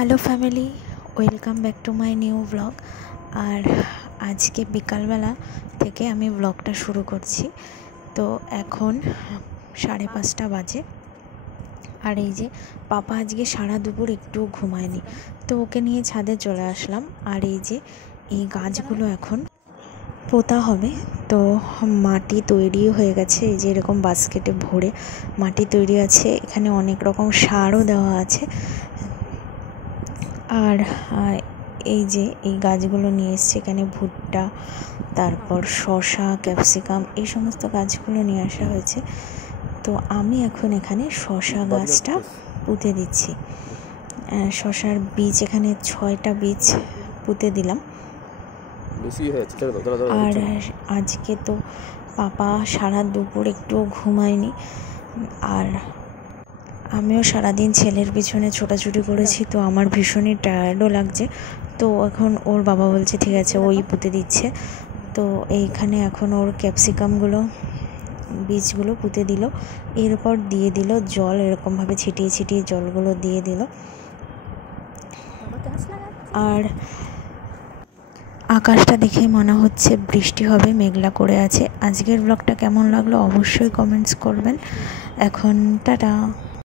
Hello family, welcome back to my new blog. আর আজকে বিকালবেলা থেকে আমি ব্লগটা শুরু করছি। তো এখন 5:30 বাজে। আর এই যে পাপা আজকে সারা দুপুর একটু ঘুমায়নি, তো ওকে নিয়ে ছাদে চলে আসলাম। আর এই যে এই গাছগুলো এখন পোতা হবে। তো মাটি তৈরি হয়ে গেছে, এই যে এরকম বাস্কেটে ভরে মাটি তৈরি আছে। এখানে অনেক রকম সারও দেওয়া আছে। আর এই যে এই গাছগুলো নিয়ে এসছে, এখানে ভুট্টা, তারপর শসা, ক্যাপসিকাম, এই সমস্ত গাছগুলো নিয়ে আসা হয়েছে। তো আমি এখন এখানে শসা গাছটা পুঁতে দিচ্ছি। শসার বীজ এখানে 6টা বীজ পুঁতে দিলাম। আর আজকে তো পাপা সারা দুপুর একটু ঘুমায়নি, আর আমিও সারাদিন ছেলের পিছনে ছোটাছুটি করেছি, তো আমার ভীষণই টায়ার্ডও লাগছে। তো এখন ওর বাবা বলছে ঠিক আছে, ওই পুঁতে দিচ্ছে। তো এইখানে এখন ওর ক্যাপসিকামগুলো বীজগুলো পুঁতে দিল, এরপর দিয়ে দিল জল, এরকমভাবে ছিটিয়ে ছিটিয়ে জলগুলো দিয়ে দিল। আর আকাশটা দেখে মনে হচ্ছে বৃষ্টি হবে, মেঘলা করে আছে। আজকের ব্লগটা কেমন লাগলো অবশ্যই কমেন্টস করবেন। এখন টাটা।